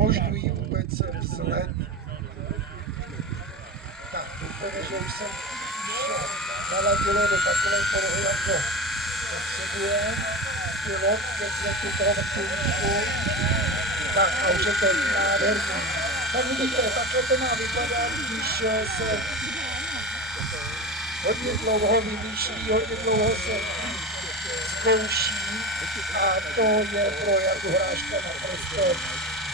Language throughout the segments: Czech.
umožňují vůbec vzhled. Tak, úplně, že už jsem naladilo do takové polohy, jako potřebuje. Pilot ke vzletu toho vrtulníku. Tak, a už je to nádherný. Tak vidíte, takhle to má vypadat, když se hodně dlouho vymýšlí, hodně dlouho se zkouší a to je pro Jardu Hráška naprosto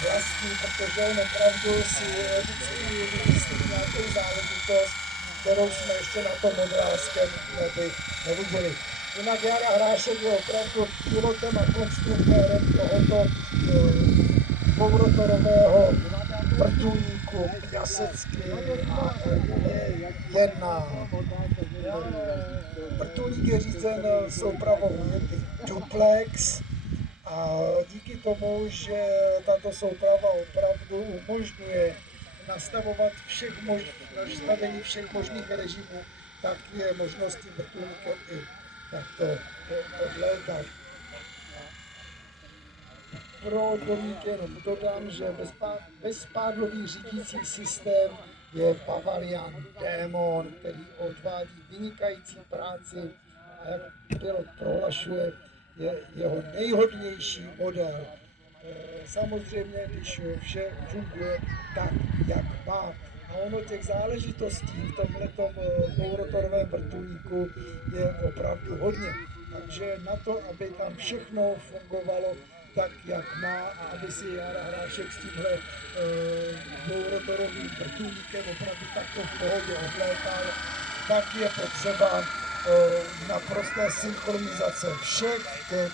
vlastní, protože on opravdu si vždycky vymyslí nějakou záležitost, kterou jsme ještě na tom modelářském nebi neviděli. Jinak Jarda Hrášek je opravdu pilotem a konstruktérem tohoto dvourotorového vrtulníku Piasecky A1. Vrtulník je řízen soupravou Yeti Duplex a díky tomu, že tato souprava opravdu umožňuje nastavovat nastavení všech možných režimů, tak je možnost tím vrtulníkem i takto odlétat. Pro domník jenom dodám, že bezpádlový řídící systém je Bavarian Demon, který odvádí vynikající práci a jak pilot prohlašuje, je jeho nejhodnější model. Samozřejmě, když vše funguje tak, jak má. A ono těch záležitostí v tomhletom dvourotorovém vrtulníku je opravdu hodně. Takže na to, aby tam všechno fungovalo tak, jak má a aby si Jarda Hrášek s tímhle dvourotorovým vrtulníkem opravdu takto v pohodě odlétal, tak je potřeba naprosté synchronizace všech těch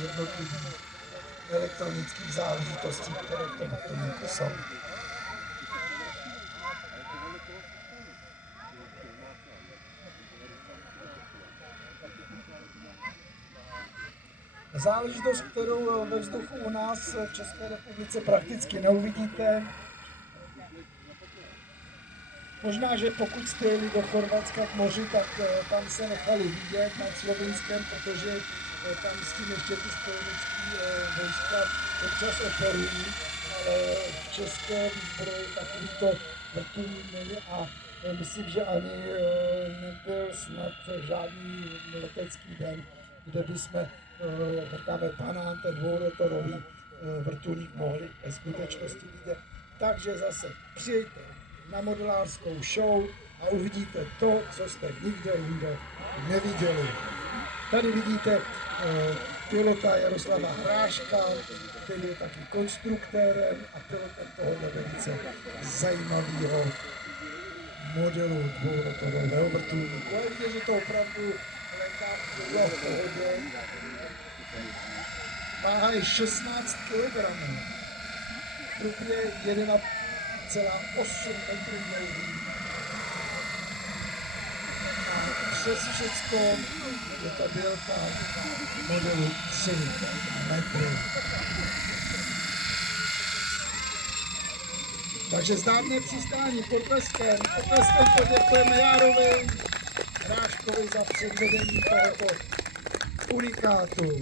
jednotlivých elektronických záležitostí, které v tom vrtulníku jsou. Záležitost, kterou ve vzduchu u nás v České republice prakticky neuvidíte. Možná, že pokud jste jeli do Chorvatska k moři, tak tam se nechali vidět nad Slovinskem, protože tam s tím ještě ty spojenecké vojska občas operují, ale v české výzbroji takovýto vrtulník není a myslím, že ani nebyl snad žádný letecký den, kde bychom, jak říkáme, Panán, ten dvourotorový vrtulník mohli ve skutečnosti vidět. Takže zase přijďte na modelářskou show a uvidíte to, co jste nikde jinde neviděli. Tady vidíte pilota Jaroslava Hráška, který je taky konstruktérem a pilotem tohoto velice zajímavého modelu dvourotorového vrtulníku. A vidíte, že to opravdu létá v pohodě. Váha je 16 kg. Trup je 1,8 metrů dlouhý. A přes všecko je ta délka modelu 3 metry. Takže zdárné přistání potleskem poděkujeme Járovi Hráškovi za předvedení tohoto unikátu.